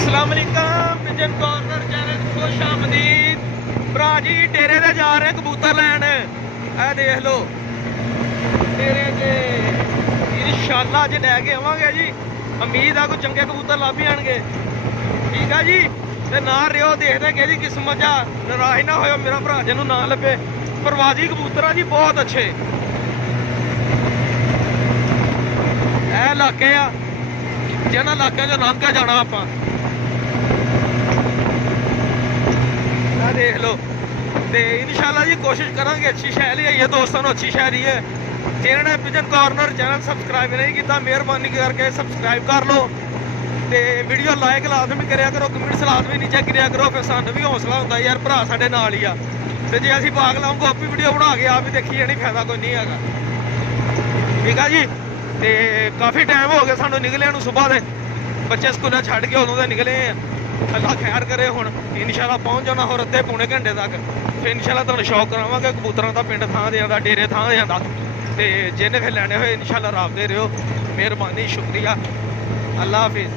अस्सलाम वालेकुम pigeon corner channel खुश आमदीद भरा जी। डेरे ते जा रहे कबूतर लैन, ए देख लो डेरे ते इंशाअल्लाह अज लै के आवांगे जी। उम्मीद है कोई चंगे कबूतर लभ जाणगे, ठीक है जी। ते ना रिओ देखदे कि किस्मत जा, नाराज ना होयो मेरा भरा जिन्हों ना लभे। परवाजी कबूतर आ जी बहुत अच्छे। ए इलाके आ जिन्होंने इलाकों चो लंघ के जाना आपां, देख लो। तो इंशाल्लाह जी कोशिश करांगे अच्छी शै लियाइए दोस्तों, अच्छी शै दी है। जिन्होंने पिजन कॉर्नर चैनल सबसक्राइब नहीं किया मेहरबानी करके सबसक्राइब कर लो। तो वीडियो लाइक लाजमी करा करो, कमेंट्स लाजमी नीचे गिरिया करो, फिर सानू भी हौसला होता यार भरा साडे नाल ही आ। तो जे असीं पागल वांगू आप वीडियो बना के आप भी देखी जानी, फायदा कोई नहीं है, ठीक है जी। तो काफ़ी टाइम हो गया सानू निकलिया सुबह के, बच्चे स्कूल छड़ के उदों के निकले हैं। अल्लाह खैर करे हुण इंशाल्लाह पहुँच जाना होर अद्धे पौने घंटे तक। फिर इंशाल्लाह तुहानूं शौक करावांगे कबूतरां दा, पिंड थां देआं दा, डेरे थां देआं दा। ते जिन्ने फिर लैने होए इंशाल्लाह राबते रहिओ। मेहरबानी, शुक्रिया, अल्लाह हाफिज़।